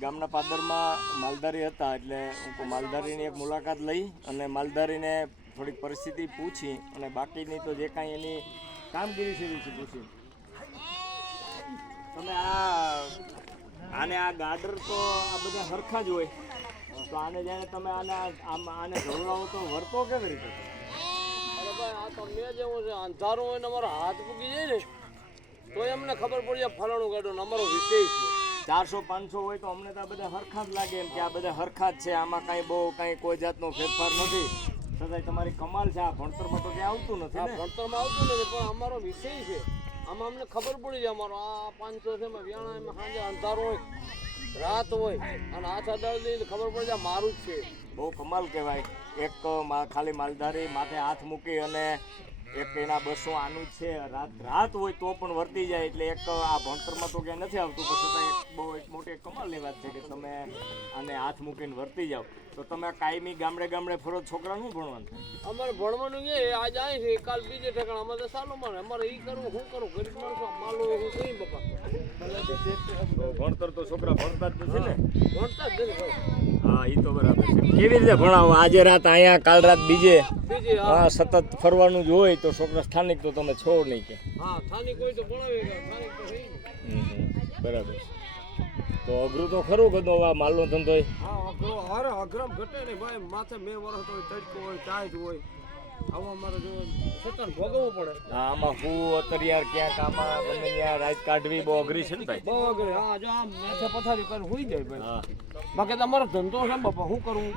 ગામના પાદરમાં માલધારી હતા એટલે હું માલધારીની એક મુલાકાત લઈ અને માલધારીને થોડીક પરિસ્થિતિ પૂછી અને બાકીની તો જે કાંઈ એની કામગીરી છે એ પૂછી. તમે આને આ ગાડર તો આ બધા સરખા જ હોય તો આને જ્યારે તમે આને ઢોળાવો તો વર્તો કેવી રીતે? અરે ભાઈ આ તો મેં જેવું છે અંધારું હોય ને અમારો હાથ પૂકી જાય ને તો એમને ખબર પડી જાય ફલાણું ગાડો અમારો વિષય છે. 400-500 હોય તો અમને તો આ બધા હરખા જ લાગે એમ કે આ બધા હરખા જ છે, આમાં કાંઈ બહુ કાંઈ કોઈ જાતનો ફેરફાર નથી. છતાંય તમારી કમાલ છે. આ ભણતરમાં તો ક્યાં આવતું નથી ને? ભણતરમાં આવતું નથી પણ અમારો વિષય છે. આમાં અમને ખબર પડી જાય અમારો આ 500 છે એમાં વ્યાણા એમાં સાંજે અંધારું હોય રાત હોય અને હાથ અડાડી ખબર પડી જાય મારું જ છે. બહુ કમાલ કહેવાય. એક ખાલી માલધારી માથે હાથ મૂકી અને એક એના 200 આનું જ છે. રાત હોય તો પણ વર્તી જાય એટલે એક આ ભણતરમાં તો ક્યાંય નથી આવતું. પછી એક બહુ એક મોટી કમાલની વાત છે કે તમે આને હાથ મૂકીને વર્તી જાઓ. તો તમે કાયમી ગામડે ફરો છોકરાનું ભણવાનું? અમારે ભણવાનું છે આજ આવી છે કાલ બીજે ઠેકાણ અમારે સારું મારે અમારે એ કરવું શું કરું ગરીબ માણસો માલો હું કઈ બાપા ભણતર તો છોકરા ભણતા જ નથી ને? ભણતા જ નથી ભાઈ. હા એ તો બરાબર છે. કેવી રીતે ભણાવો? આજે રાત અહીંયા કાલ રાત બીજે હા સતત ફરવાનું જ હોય તો છોકરા સ્થાનિક તો તમે છો નહીં કે? હા સ્થાનિક હોય તો ભણાવે સ્થાનિક તો થઈ બરાબર. તો અઘરું તો ખરું બધું આ માલનો ધંધો? હા અઘરો અરે અઘરમ ઘટે ને ભાઈ માથે 2 વર્ષ હોય તડકો હોય ટાઈટ હોય આવા અમારે જો સતત ભોગવવું પડે. હા આમાં હું અત્યારે ક્યાંક આમાં ગમે ત્યાં રાત કાઢવી બહુ અઘરી છે ને ભાઈ? બહુ અઘરી. હા જો આમ માથે પથારી કરીને હોઈ જાય ભાઈ. હા બાકી તમારો ધંધો છે બાપા શું કરવું?